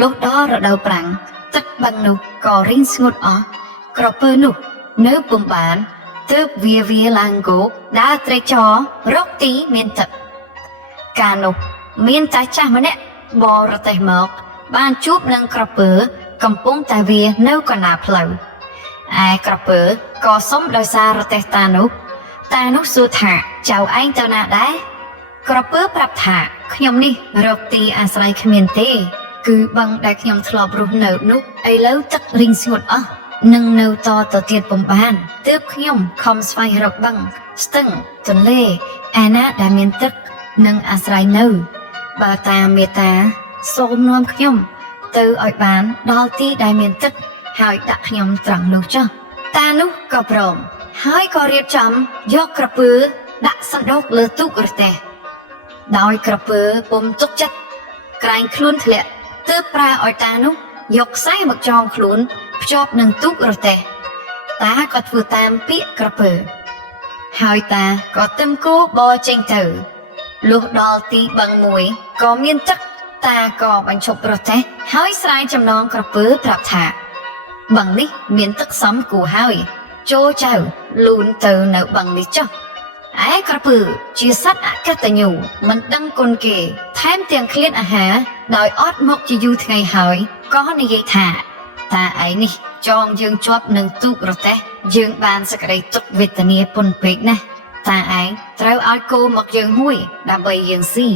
លុះដល់រដូវប្រាំងទឹកបឹងនោះក៏រីងស្ងួតអស់ក្រពើនោះនៅពុំបានទើបវាឡើងគោកដើរត្រេកចររកទីមានទឹកកាលនោះមានតាចាស់ម្នាក់បរទេះមកបានជួបនឹងក្រពើកំពុងតែវានៅកណ្ដាលផ្លូវឯក្រពើក៏សុំដោយសាររទេះតានោះសួរថាចៅឯងទៅណាដែរក្រពើប្រាប់ថាខ្ញុំនេះរកទីអាស្រ័យគ្មានទេគឺបឹងដែលខ្ញុំធ្លាប់រស់នៅនោះឥឡូវទឹករីងស្ងួតអស់នឹងនៅតទៅទៀតពុំបានទើបខ្ញុំខំស្វែងរកបឹងស្ទឹងទន្លេឯណាដែលមានទឹកនឹងអាស្រ័យនៅបើតាមេត្តាសូមនាំខ្ញុំទៅឲ្យបានដល់ទីដែលមានទឹកហើយដាក់ខ្ញុំត្រង់នោះចុះតានោះក៏ព្រមហើយក៏រៀបចំយកក្រពើដាក់សណ្ដោកលើទូករទេះដោយក្រពើពុំទុកចិត្តក្រែងខ្លួនធ្លាក់ទើបប្រើឲ្យតានោះយកខ្សែមកចងខ្លួនភ្ជាប់នឹងទូករទេះតាក៏ធ្វើតាមពាក្យក្រពើហើយតាក៏ទឹមគោបរចេញទៅលុះដល់ទីបឹងមួយក៏មានទឹកតាក៏បញ្ឈប់រទេះហើយស្រាយចំណងក្រពើប្រាប់ថាបឹងនេះមានទឹកសមគួរហើយចូលចៅលូនទៅនៅបឹងនេះចុះឯក្រពើជាសត្វអកតញ្ញូមិនដឹងគុណគេថែមទាំងឃ្លានអាហារដោយអត់មកជាយូរថ្ងៃហើយក៏និយាយថាតាឯងនេះចងយើងជាប់នឹងទូករទេះយើងបានសក្តីទុក្ខវេទនាពន់ពេកណាស់តាឯងត្រូវឲ្យគោមកយើងមួយដើម្បីយើងស៊ី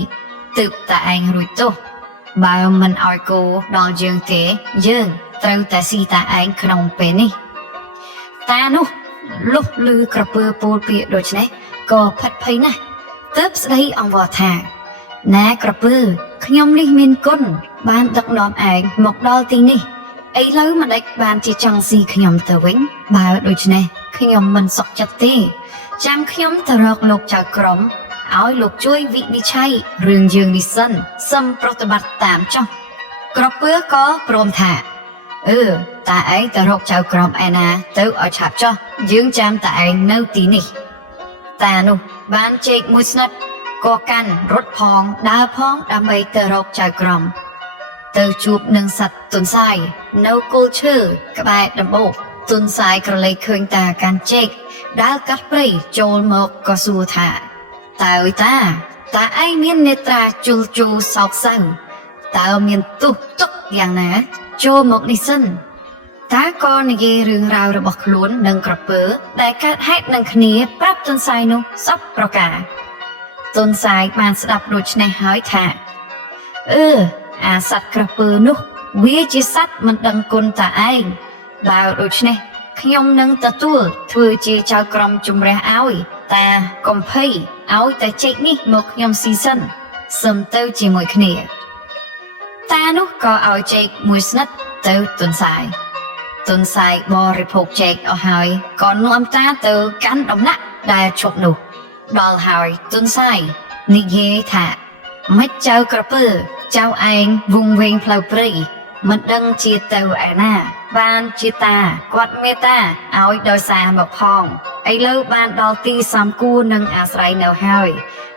ទើបតាឯងរួចទោសបើមិនឲ្យគោដល់យើងទេយើងត្រូវតែស៊ីតាឯងក្នុងពេលនេះតានោះលុះឮក្រពើពោលពាក្យដូច្នេះក៏ផិតភ័យណាស់ទើបស្ដីអង្វរថាណែក្រពើខ្ញុំនេះមានគុណបានដឹកនាំឯងមកដល់ទីនេះឥឡូវមិនដេចបានជាចង់ស៊ីខ្ញុំទៅវិញបើដូច្នេះខ្ញុំមិនសុខចិត្តទេចាំខ្ញុំទៅរកលោកចៅក្រមឲ្យលោកជួយវិនិច្ឆ័យរឿងយើងនេះសិនសឹមប្រតិបត្តិតាមចុះក្រពើក៏ព្រមថាតាឯងទៅរកចៅក្រមឯណាទៅឲ្យឆាប់ចុះយើងចាំតាឯងនៅទីនេះតានោះបានជែកមួយស្និតក៏កាន់រត់ផងដើរផងដើម្បីទៅរកចៅក្រមទៅជួបនឹងសត្វទុនសាយនៅគល់ឈើក្បែរដំបូកទុនសាយក្រឡេកឃើញតាកាន់ជែកដើរកាត់ព្រៃចូលមកក៏សួរថាតើអើយតាឯងមាននេត្រាជុលជូរសោកសៅតើមានទុកយ៉ាងណាចូលមកនេះសិនតាក៏និយាយរឿងរ៉ាវរបស់ខ្លួននិងក្រពើដែលកើតហេតុនឹងគ្នាប្រាប់ទុនសាយនោះសពប្រការទុនសាយបានស្ដាប់ដូច្នេះហើយថាអាសត្វក្រពើនោះវាជាសត្វមិនដឹងគុណតាឯងបើដូច្នេះខ្ញុំនឹងទទួលធ្វើជាចៅក្រមជំរះឲ្យតាកុំភ័យឲ្យតែជែកនេះមកខ្ញុំស៊ីសិនសឹមទៅជាមួយគ្នាតានោះក៏ឲ្យជែកមួយស្និតទៅទុនសាយបរិភោគជែកអស់ហើយក៏នាំតាទៅកាន់ដំណាក់ដែលឈប់នោះដល់ហើយទុនសាយនិយាយថាម៉េចចៅក្រពើចៅឯងវង្វេងផ្លូវព្រៃមិនដឹងជាទៅឯណាបានជាតាគាត់មេត្តាឲ្យដោយសារមកផងឥឡូវបានដល់ទីសំគួរនឹងអាស្រ័យនៅហើយ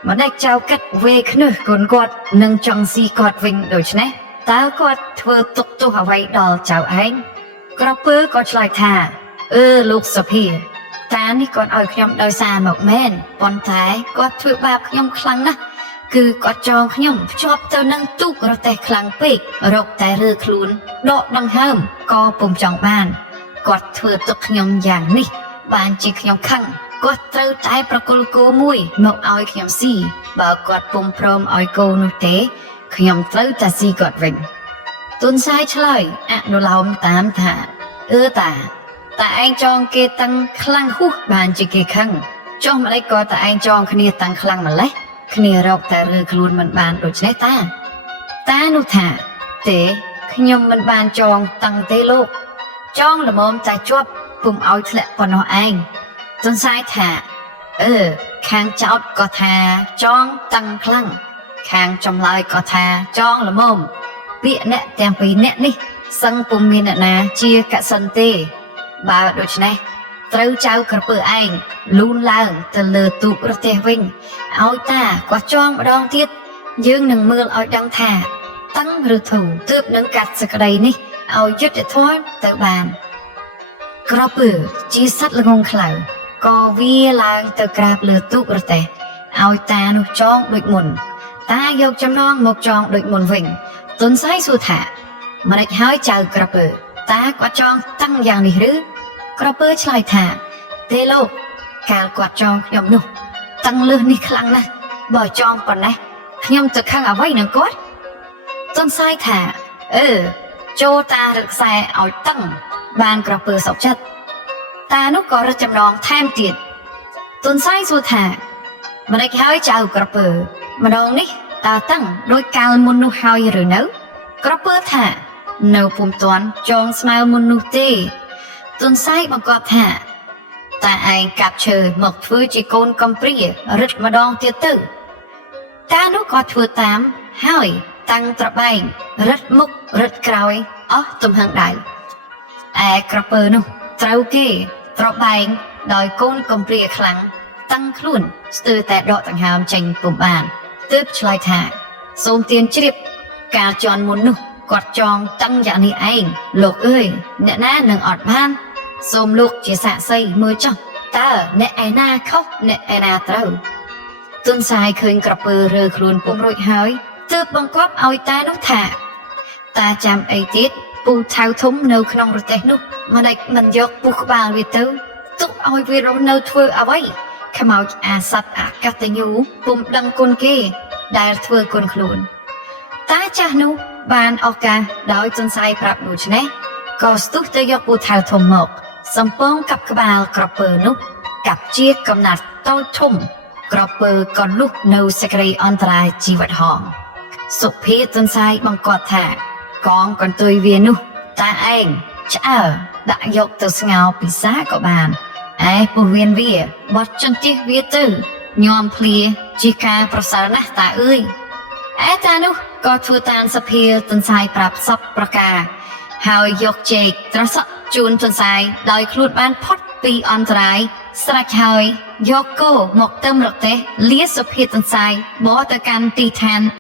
ម្ដេចចៅគិតវេខ្នើសគុណគាត់នឹងចង់ស៊ីគាត់វិញដូច្នេះតើគាត់ធ្វើទុកទោសអ្វីដល់ចៅឯងក្រពើក៏ឆ្លើយថាលោកសុភាតានេះគាត់ឲ្យខ្ញុំដោយសារមកមែនប៉ុន្តែគាត់ធ្វើបាបខ្ញុំខ្លាំងណាស់គឺគាត់ចងខ្ញុំភ្ជាប់ទៅនឹងទូករទេះខ្លាំងពេករកតែរើខ្លួនដកដង្ហើមក៏ពុំចង់បានគាត់ធ្វើទុកខ្ញុំយ៉ាងនេះបានជាខ្ញុំខឹងគាត់ត្រូវតែប្រគល់គោមួយមកឲ្យខ្ញុំស៊ីបើគាត់ពុំព្រមឲ្យគោនោះទេខ្ញុំត្រូវតែស៊ីគាត់វិញទុនសាយឆ្លើយអនុលោមតាមថាតាឯងចងគេតាំងខ្លាំងហួសបានជាគេខឹងចុះម្លេចក៏តាឯងចងគ្នាតាំងខ្លាំងម្លេះគ្នារកតែរើខ្លួនមិនបានដូច្នេះតានោះថាទេខ្ញុំមិនបានចងតាំងទេលោកចងល្មមតែជាប់ពុំឲ្យធ្លាក់ប៉ុណ្ណោះឯងទុនសាយថាខាងចោតក៏ថាចងតាំងខ្លាំងខាងចម្លើយក៏ថាចងល្មមពាក្យអ្នកទាំងពីរអ្នកនេះសឹងពុំមានអ្នកណាជាកសិនទេបើដូច្នេះត្រូវចៅក្រពើឯងលូនឡើងទៅលើទូករទេះវិញឲ្យតាគាត់ចងម្ដងទៀតយើងនឹងមើលឲ្យដឹងថា tăng rư thủ tướp nâng cắt sạc đầy ní ao dứt để thoát tự bàn có bự chia sắt là ngon khẩu có vi lang tự krap lừa tụ rồi tè ao ta nụ tròn đôi mồn ta dọc chấm non một tròn đôi mồn vịnh tuần sai xua thả mà địch hói chào có bự ta quạt tròn tăng dạng đi rứ có bự chạy thả tê lô cào quạt tròn nhom nụ tăng lừa ní khăng nè bỏ tròn còn này nhom tự khăng ở vây nâng cốt tuần sai thả cho ta được xe ao tăng bàn có bự sọc chất ta nút có rất chấm non tham tiền tuần sai xua thả mà địch hói chào có bự mà đòn ní ta tăng đôi cao môn nụ hói rồi nấu có bự thả nấu phùm toán tròn smile môn nụ tê tuần sai bằng có thả ta ai cạp chờ một thứ chỉ côn công pria rất mà đòn tiết tử ta nút có thừa tám hỏi tăng tập bay rất múc rất còi tùm hàng đại có bự nụ trâu kê tập bay đòi côn công pria khẳng tăng luôn từ tại độ tầng hàm tranh phùm bàn tiếp lại thả xôn tiền chếp cả tròn môn nụ quạt tròn tăng dạng này anh lục ơi nè na nâng ọt ban xôm lục chỉ xạ xây mưa trong ta nè ai na khóc nè ai na trâu tuần sai khơi cặp bờ rơ khuôn cũng rồi hỏi tớp bằng quắp oi ta nút thả ta chạm ấy tiết bù thao thúng nâu khăn rồi tết nút mà đạch mình dọc bù bà về tớ túc oi về rồi nâu thưa à vậy khám áo sạch cắt tay nhú bùm đăng côn kê đài thưa côn khuôn ta cha nụ bàn ọc ca đói tuần sai prap nụ chứ nè có stúc tới dọc bù thao thùng mộc xong bông cặp cơ bà cặp bờ nút cặp chiếc cầm nạt tao thùng cặp bờ còn lúc nâu sẽ gây an trai chi vật hòn sụp phía tuần sai bằng quạt thả con còn tôi viên nụ ta anh chả đã dọc từ ngào bị xá của bàn ai bù viên vía bọt chân tiếc vía tư nhòm plia chi ca prasar nát ta ơi ta nụ có thua tan sập phía tuần sai prap sắp praka hào dọc chê tra sắp chun tuần sai đòi khluột ban pot pi an trai sạch hơi dọc cô một tâm lực tế liết sập phía tuần sai bỏ tới can ti than